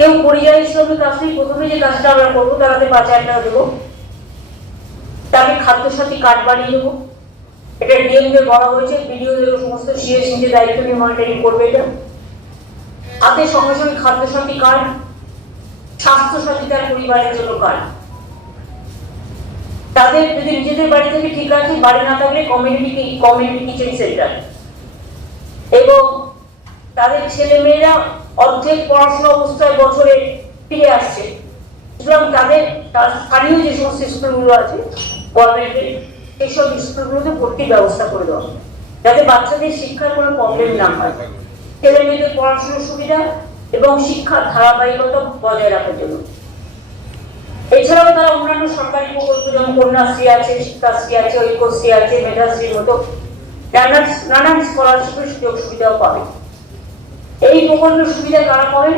কেউ পরিযায়ী শ্রমিক আসলেই প্রথমে যে কাজটা আমরা করবো, তাদের 5,000 টাকা দেবো, তাকে খাদ্যসাথী কার্ড বানিয়ে দেবো। এটা ডিএমকে বলা হয়েছে, বিডিও সমস্ত সিএস নিজে দায়িত্ব নিয়ে মনিটরিং করবে। এটা হাতে সঙ্গে সঙ্গে খাদ্যসাথী কার্ড, স্বাস্থ্যসাথী তার পরিবারের জন্য কার্ড। তাদের যদি নিজেদের বাড়ি থেকে ঠিক আছে, বাড়ি না থাকলে কমিউনিটি কিচেন সেন্টার, এবং তাদের ছেলে মেয়েরা অর্ধেক পড়াশোনা অবস্থায় বছরে ফিরে আসছে, সুতরাং তাদের স্থানীয় যে সমস্ত স্কুলগুলো আছে গভর্নমেন্টের, এইসব স্কুলগুলোতে ভর্তির ব্যবস্থা করে দেওয়া, যাতে বাচ্চাদের শিক্ষার কোনো প্রবলেম না হয়, ছেলে মেয়েদের পড়াশোনার সুবিধা এবং শিক্ষার ধারাবাহিকতা বজায় রাখার জন্য। এছাড়াও তারা অন্যান্য সরকারি প্রকল্প, যেমন কন্যাশ্রী আছে, শিক্ষাশ্রী আছে, ঐক্যশ্রী আছে, মেধাশ্রীর মতো নানান স্কলারশিপের সুযোগ সুবিধাও পাবে। এই প্রকল্পের সুবিধা কারা পাবে?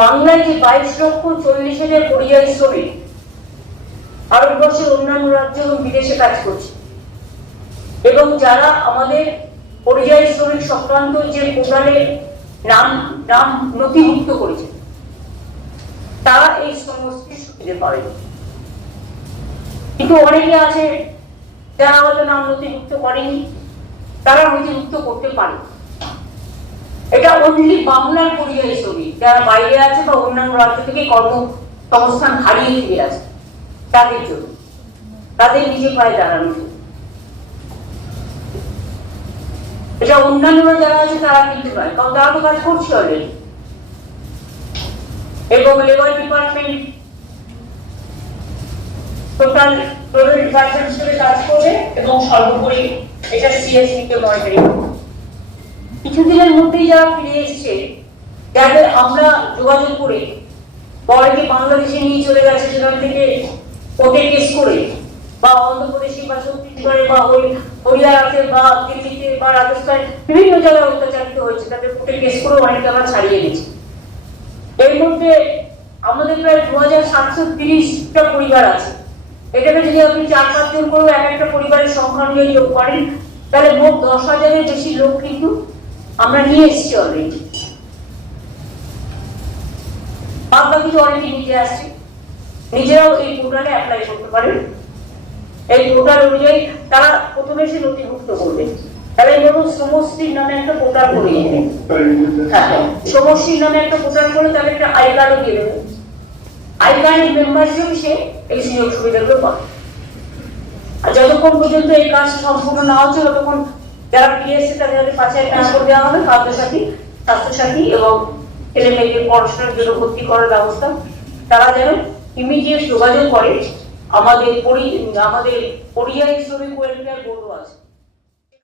বাংলায় যে 22,40,000 পরিযায়ী শ্রমিক ভারতবর্ষের অন্যান্য রাজ্য এবং বিদেশে কাজ করছে, এবং যারা আমাদের পরিযায়ী শ্রমিক সংক্রান্ত যে পোর্টালে নাম নথিভুক্ত করেছে, তারা এই সমস্ত সুবিধা পাবে। কিন্তু অনেকে আছে যারা হয়তো নাম নথিভুক্ত করেনি, তারা নথিভুক্ত করতে পারে। এটা অনলি বাংলার পরিযায়ী শ্রমিক যারা বাইরে আছে বা অন্যান্য রাজ্য থেকে কর্মসংস্থান হারিয়ে ফিরে আছে, তাদের জন্য, তাদের নিজে পায়ে দাঁড়ানো। এটা অন্যান্যরা যারা আছে তারা কিন্তু নয়, কারণ তারা তো কাজ করছে অলরেডি। এবং লেবার ডিপার্টমেন্ট টোটাল ডিপার্টমেন্ট হিসেবে কাজ করবে, এবং সর্বোপরি এটা সিএসসি কে মনিটরিং করবে। কিছুদিনের মধ্যেই যারা ফিরে এসছে, যাদের আমরা যোগাযোগ করে পরে বাংলাদেশে নিয়ে চলে গেছে, সেখান থেকে কোর্টে কেস করে, বা অন্ধ্রপ্রদেশে বা ছত্তিশগড়ে বা হরিয়ানাতে বা দিল্লিতে বা রাজস্থানে বিভিন্ন জায়গায় অত্যাচারিত হয়েছে, তাদের কোর্টে কেস করে অনেকটা আমরা ছাড়িয়ে গেছি। এর মধ্যে আমাদের প্রায় 2,730টা পরিবার আছে। এটাকে যদি আপনি 4-5 জন করে এক একটা পরিবারের সংখ্যা অনুযায়ী যোগ করেন, তাহলে মোট 10,000-এর বেশি লোক কিন্তু আমরা নিয়ে এসেছি অলরেডি। বাকি তো অনেকে নিজে আসছে, নিজেরাও এই পোর্টালে অ্যাপ্লাই করতে পারেন। এই পোর্টাল অনুযায়ী তারা প্রথমে এসে নথিভুক্ত করবে। তাহলে ধরুন সমষ্টির নামে একটা পোর্টাল করে দেবে, সমষ্টির নামে একটা পোর্টাল করে তাহলে একটা আই কার্ডও দিয়ে দেবে। আই কার্ডের মেম্বারশিপ সে এই সুযোগ সুবিধাগুলো পাবে। আর যতক্ষণ পর্যন্ত এই কাজ সম্পূর্ণ না হচ্ছে, ততক্ষণ যারা ফিরে এসেছে তাদের 5,000 টাকা করে দেওয়া হবে, খাদ্যসাথী, স্বাস্থ্যসাথী এবং ছেলে মেয়েদের পড়াশোনার জন্য ভর্তি করার ব্যবস্থা। তারা যেন ইমিডিয়েট যোগাযোগ করে। আমাদের পরিযায়ী শ্রমিক ওয়েলফেয়ার বোর্ডও আছে।